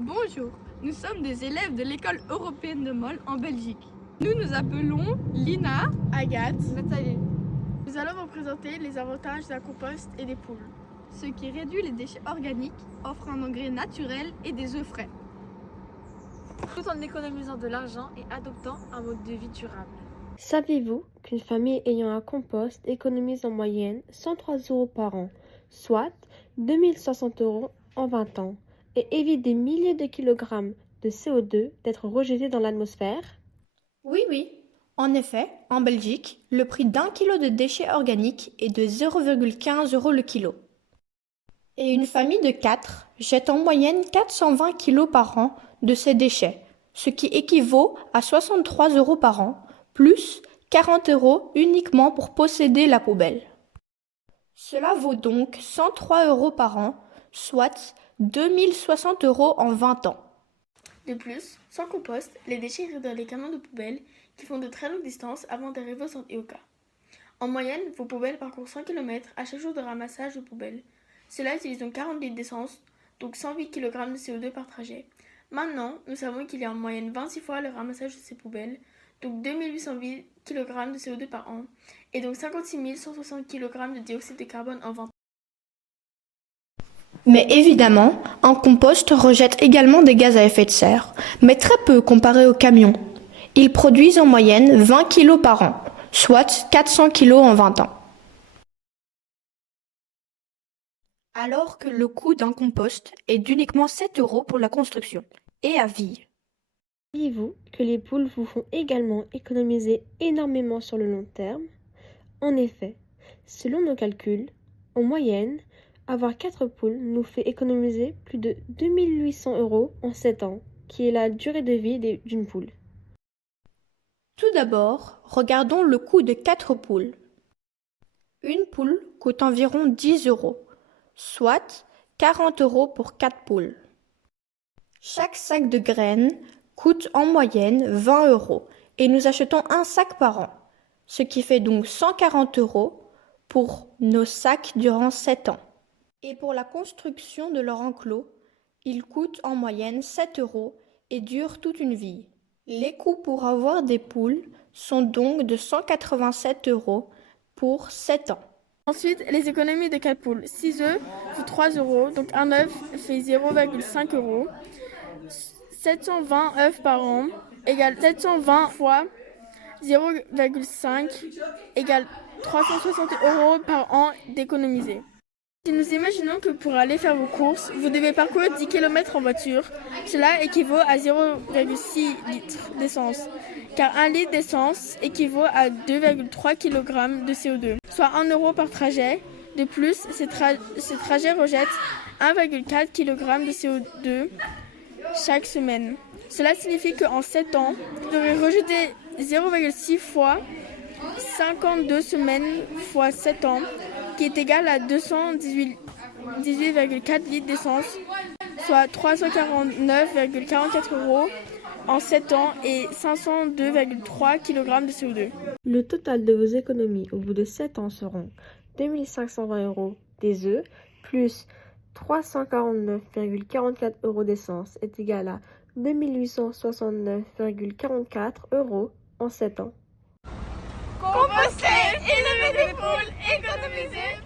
Bonjour, nous sommes des élèves de l'école européenne de Mol en Belgique. Nous nous appelons Lina, Agathe, Nathalie. Nous allons vous présenter les avantages d'un compost et des poules. Ce qui réduit les déchets organiques, offre un engrais naturel et des œufs frais. Tout en économisant de l'argent et adoptant un mode de vie durable. Saviez-vous qu'une famille ayant un compost économise en moyenne 103 € par an, soit 2060 € en 20 ans, et évite des milliers de kilogrammes de CO2 d'être rejetés dans l'atmosphère? Oui. En effet, en Belgique, le prix d'1 kilo de déchets organiques est de 0,15 € le kilo. Et une famille de 4 jette en moyenne 420 kilos par an de ces déchets, ce qui équivaut à 63 € par an, plus 40 € uniquement pour posséder la poubelle. Cela vaut donc 103 € par an, soit 2060 € en 20 ans. De plus, sans compost, les déchets iraient dans les camions de poubelle qui font de très longues distances avant d'arriver au centre EOK. En moyenne, vos poubelles parcourent 100 km à chaque jour de ramassage de poubelles. Cela utilise donc 40 litres d'essence, donc 108 kg de CO2 par trajet. Maintenant, nous savons qu'il y a en moyenne 26 fois le ramassage de ces poubelles, donc 2808 kg de CO2 par an, et donc 56 160 kg de dioxyde de carbone en 20 ans. Mais évidemment, un compost rejette également des gaz à effet de serre, mais très peu comparé aux camions. Ils produisent en moyenne 20 kg par an, soit 400 kg en 20 ans. Alors que le coût d'un compost est d'uniquement 7 € pour la construction, et à vie. Saviez-vous que les poules vous font également économiser énormément sur le long terme? En effet, selon nos calculs, en moyenne, avoir 4 poules nous fait économiser plus de 2800 € en 7 ans, qui est la durée de vie d'une poule. Tout d'abord, regardons le coût de 4 poules. Une poule coûte environ 10 €, soit 40 € pour 4 poules. Chaque sac de graines coûte en moyenne 20 € et nous achetons un sac par an, ce qui fait donc 140 € pour nos sacs durant 7 ans. Et pour la construction de leur enclos, il coûte en moyenne 7 € et dure toute une vie. Les coûts pour avoir des poules sont donc de 187 € pour 7 ans. Ensuite, les économies de 4 poules. 6 œufs fait 3 €, donc un œuf fait 0,5 €. 720 œufs par an égale 720 fois 0,5 égale 360 € par an d'économiser. Si nous imaginons que pour aller faire vos courses, vous devez parcourir 10 km en voiture, cela équivaut à 0,6 litres d'essence, car 1 litre d'essence équivaut à 2,3 kg de CO2, soit 1 € par trajet. De plus, ces trajets rejettent 1,4 kg de CO2 chaque semaine. Cela signifie qu'en 7 ans, vous devrez rejeter 0,6 fois 52 semaines fois 7 ans, qui est égal à 218,4 litres d'essence, soit 349,44 € en 7 ans et 502,3 kg de CO2. Le total de vos économies au bout de 7 ans seront 2520 € des œufs plus 349,44 € d'essence est égal à 2869,44 € en 7 ans. Composter, élever des poules, économiser